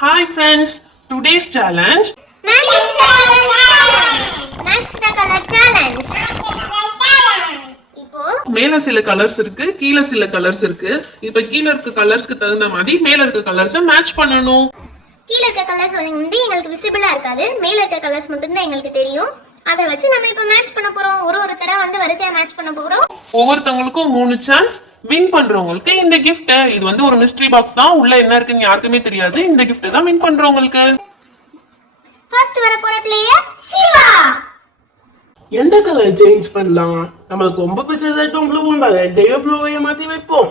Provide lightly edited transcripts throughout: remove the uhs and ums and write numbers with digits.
Hi friends, today's challenge. Match the color challenge. இப்போ மேல சில கலர்ஸ் இருக்கு, கீழ சில கலர்ஸ் இருக்கு. இப்போ கீழ இருக்க கலர்ஸ்க்கு தகுந்த மாதிரி மேல இருக்க கலர்ஸை மேட்ச் பண்ணணும். கீழ இருக்க கலர்ஸ் வந்து எங்களுக்கு விசிபிளா இருக்காது. மேல இருக்க கலர்ஸ் மட்டும் தான் எங்களுக்கு தெரியும். அதை வச்சு நம்ம இப்போ மேட்ச் பண்ண போறோம். ஒரு தடவை வந்து வரிசையா மேட்ச் பண்ண போறோம். ஒவ்வொருத்தவங்களுக்கும் 3 சான்ஸ். வின் பண்றவங்களுக்கு இந்த gift. இது வந்து ஒரு மிஸ்ட்ரி பாக்ஸ் தான். உள்ள என்ன இருக்குன்னு யாருக்குமே தெரியாது. இந்த gift தான் வின் பண்றவங்களுக்கு. ஃபர்ஸ்ட் வர போற பிளேயர் சிவா. எந்த கலர் சேஞ்ச் பண்ணலாம்? நமக்கு ரொம்ப பிடிச்சது ரெட்டும் ப்ளூவும் தான். ரெட்டையோ ப்ளூவையும் மாற்றி வைப்போம்.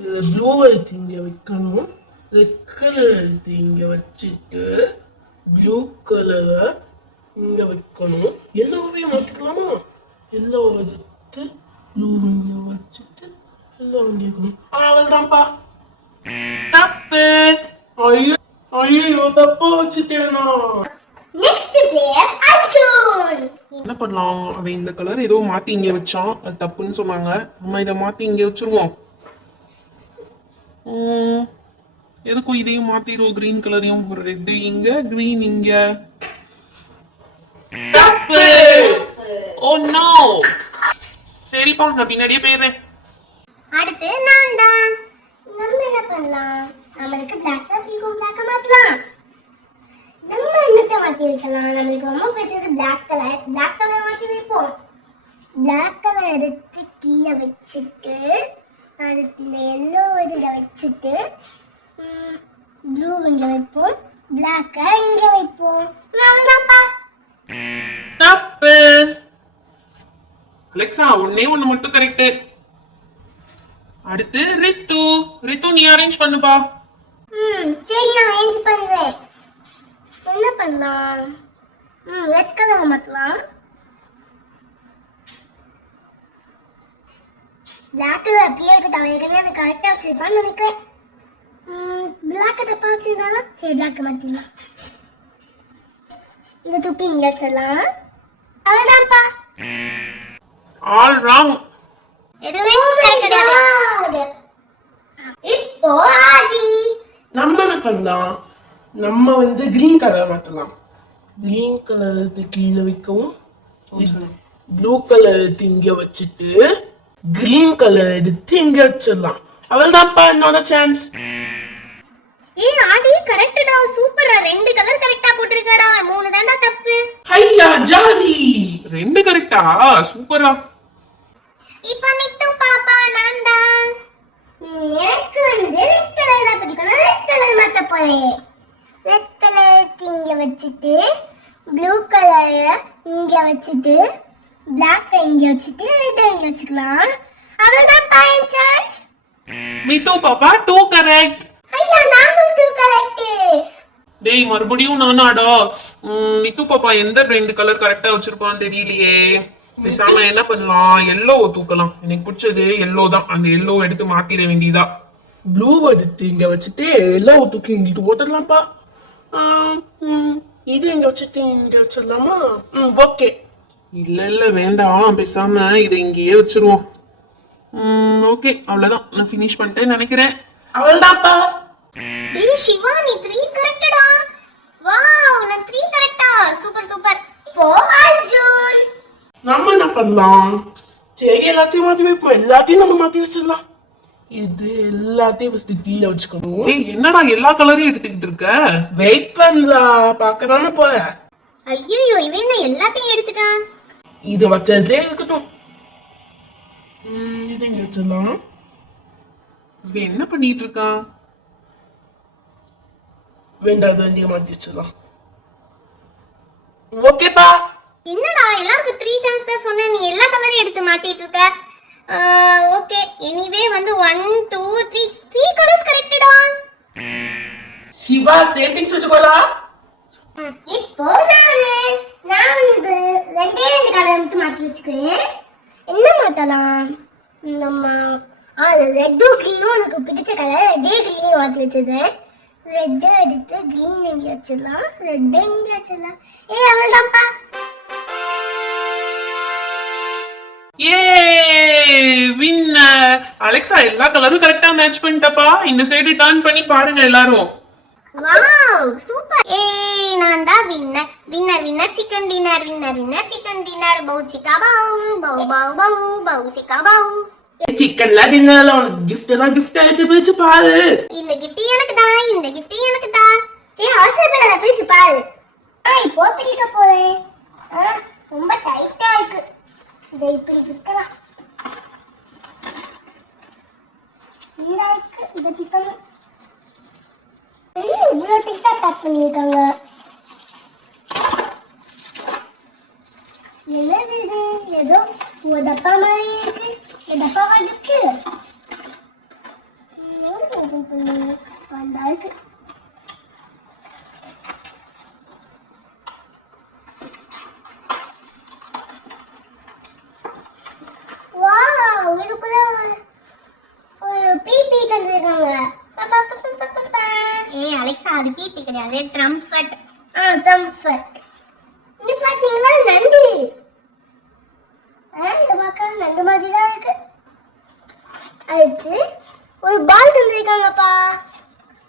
இதில் ப்ளூவை இங்கே வைக்கணும். ரெட் கலர் இங்கே வச்சுட்டு ப்ளூ கலரை இங்கே வைக்கணும். எல்லோவையும் மாற்றிக்கலாமா? எல்லோ எடுத்து ப்ளூ இங்கே வச்சுட்டு எல்லோ இங்கே வைக்கணும். அவள் தான்ப்பா. தப்பு. ஐயோ ஐயோ தப்பா வச்சுட்டேனா? Next player Arjun. என்ன பண்ணலாம்? அவன் இந்த கலர் ஏதோ மாத்தி இங்க வச்சான். அது தப்புன்னு சொன்னாங்க. நம்ம இதை மாத்தி இங்க வச்சிருவோம். எதுக்கும் இதையும் மாத்திடுவோம். கிரீன் கலரையும் ரெட் இங்க, கிரீன் இங்க. தப்பு. Oh no. சரிப்பா, நான் பின்னாடியே போயிடுறேன். அடுத்து நான் தான். நம்ம என்ன பண்ணலாம்? நம்மளுக்கு பிளாக் பிங்கும் பிளாக் மாத்தலாம். நம்ம என்னத்தை மாத்தி வைக்கலாம்? நம்மளுக்கு ரொம்ப பிடிச்சது பிளாக் கலர். பிளாக் கலர் மாத்தி வைப்போம். பிளாக் கலர் எடுத்து கீழே வச்சுட்டு அடுத்து இந்த எல்லோ இதில் வச்சுட்டு ப்ளூ இங்கே வைப்போம். பிளாக்கை இங்கே வைப்போம். அவ்வளோதான்ப்பா. தப்பு. அலெக்சா, ஒன்னே ஒண்ணு மட்டும் கரெக்ட். அடுத்து ரித்து. ரித்து, நீ அரேஞ்ச் பண்ணுப்பா. சரி, நான் அரேஞ்ச் பண்றேன். என்ன பண்ணலாம்? ரெட் கலர் மாத்தலாம். பிளாக் கலர் அப்படியே இருக்கட்டும். ஏற்கனவே அது கரெக்டாக வச்சிருப்பான்னு நினைக்கிறேன். பிளாக் தப்பா வச்சிருந்தாலும் சரி, பிளாக் மாத்திடலாம். இதை தூக்கி இங்கே வச்சிடலாம். அவ்வளோதான்ப்பா. All wrong. எதுவுமே கிடையாது. இப்போ ஆதி. நம்ம என்ன பண்ணலாம்? நம்ம வந்து கிரீன் கலர் மாற்றலாம். கிரீன் கலர் எடுத்து கீழே வைக்கவும், ப்ளூ கலர் எடுத்து இங்க வச்சுட்டு கிரீன் கலர் எடுத்து இங்க வச்சிடலாம். அவள் தான்ப்பா என்னோட சான்ஸ். ஆதி கரெக்ட்டா. சூப்பரா. 2 கலர் கரெக்டா போட்டிருக்காரா. 3 தான்டா தப்பு. ஐயா ஜாலி. 2 கரெக்டா? சூப்பரா. இப்போ மிட்டு பாப்பா நான் தான். எனக்கு வந்து ரெட் கலர் தான் பிடிக்கும். ரெட் கலர் மாத்த போறேன். ரெட் கலர் இங்க வச்சுட்டு ப்ளூ கலர் இங்க வச்சுட்டு பிளாக் இங்க வச்சுட்டு ரெட் இங்க வச்சுக்கலாம். அவ்வளவுதான் பாயிண்ட் சான்ஸ். மிட்டு பாப்பா 2 கரெக்ட். ஐயா நானும் 2 கரெக்ட். டேய், மறுபடியும் நானாடா? மித்து பாப்பா எந்த 2 கலர் கரெக்டா வச்சிருப்பான்னு தெரியலையே. பேசாம என்ன பண்ணலாம்? எல்லோ தூக்கலாம். எனக்கு பிடிச்சது எல்லோ தான். அந்த எல்லோ எடுத்து மாத்திர வேண்டியதா. ப்ளூ எடுத்து இங்க வச்சுட்டு எல்லா தூக்கி இங்கிட்டு போட்டுடலாம்ப்பா. இது இங்க வச்சுட்டு இங்க வச்சிடலாமா? ஓகே. இல்ல வேண்டாம். பேசாம இதை இங்கேயே வச்சிருவோம். ஓகே, அவ்வளவுதான். நான் ஃபினிஷ் பண்ணிட்டேன்னு நினைக்கிறேன். அவள்தான்ப்பா. டேய் சிவா, நீ 3 கரெக்ட்டடா. வாவ், நான் 3 கரெக்ட்டா. Super super. இப்போ அர்ஜுன். நம்ம என்ன பண்ணலாம்? சரி, எல்லாத்தையும் மாத்தி வைப்போம். எல்லாத்தையும் நம்ம மாத்தி வச்சிடலாம். இது எல்லாத்தையும் ஃபர்ஸ்ட் கீழே வச்சுக்கணும். டேய், என்னடா எல்லா கலரையும் எடுத்துக்கிட்டு இருக்க? வெயிட் பண்ணா பார்க்கதானே போறேன். ஐயோ, இவன் என்ன எல்லாத்தையும் எடுத்துட்டான்? இது வச்சதே இருக்கட்டும். இது இங்க வச்சிடலாம். இவன் என்ன பண்ணிட்டு இருக்கான்? வேண்டாத இங்க மாத்தி வச்சிடலாம். ஓகேப்பா. என்னடா எல்லாருக்கும் 3 சான்ஸ் தான் சொன்னேன். நீ எல்லா கலரையும் எடுத்து மாத்திட்டு இருக்க. ஓகே, எனிவே வந்து 1 2 3 கலர்ஸ் கரெக்ட்டடா. சிவா சேவிங்ஸ் வச்சுக்கோடா. இப்போ நான் வந்து 2 கலர் மட்டும் மாத்தி வச்சுக்கிறேன். என்ன மாத்தலாம்? நம்ம ரெட்டு கிரீனும் எனக்கு பிடிச்ச கலர். ரெட்டே கிரீனையும் மாத்தி வச்சிருக்கேன். ரெட் எடுத்து கிரீன் இங்கே வச்சிடலாம். ரெட் இங்கே வச்சிடலாம். அவள்தான்ப்பா. ஏ வின்னர். அலெக்சா எல்லா கலரும் கரெக்டா மேட்ச் பண்ணிட்டப்பா. இந்த சைடு டர்ன் பண்ணி பாருங்க எல்லாரும். Wow super. ஏய் நான் தான் winner. Winner winner chicken dinner. Winner winner chicken dinner. பௌ சிக்கா பௌ பௌ பௌ பௌ பௌ சிக்கா பௌ. சிக்கன்லாம் டின்னர்ல உனக்கு கிஃப்ட் எடுத்து பிரிச்சு பாரு. இந்த gift எனக்கு தான். இந்த gift எனக்கு தான். சரி அவசரப்படாத பிரிச்சு பாரு. இப்போ பிரிக்க போறேன். ரொம்ப டைட்டா இருக்கு. இதை இப்படி பிரிக்கலாம். இந்த இருக்கு இதை பிரிக்கணும். இவ்வளோ டைட்டா பேக் பண்ணியிருக்காங்க. என்னது இது? ஏதோ ஒரு டப்பா மாதிரி இருக்கு. இந்த டப்பாவா gift? எங்க ஓபன் பண்ணுங்க? அந்த இருக்கு. வாவ் இதுக்குள்ள ஒரு பீப்பி தந்திருக்காங்க. ஏய் அலெக்சா அது பீப்பி கிடையாது, ட்ரம்ஃபட். ட்ரம்ஃபட். இது பாத்தீங்களா நண்டு. இது பார்க்க நண்டு மாதிரி தான் இருக்கு. அடுத்து ஒரு பால் தந்திருக்காங்கப்பா.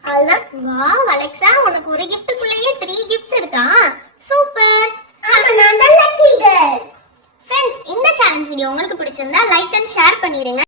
அதுதான். வாவ் அலெக்சா உனக்கு ஒரு கிஃப்ட்டுக்குள்ளேயே 3 கிஃப்ட்ஸ் இருக்கா? சூப்பர். ஆமா நான் தான் லக்கி கேர்ள். ஃப்ரெண்ட்ஸ் இந்த சேலஞ்ச் வீடியோ உங்களுக்கு பிடிச்சிருந்தா லைக் அண்ட் ஷேர் பண்ணிடுங்க.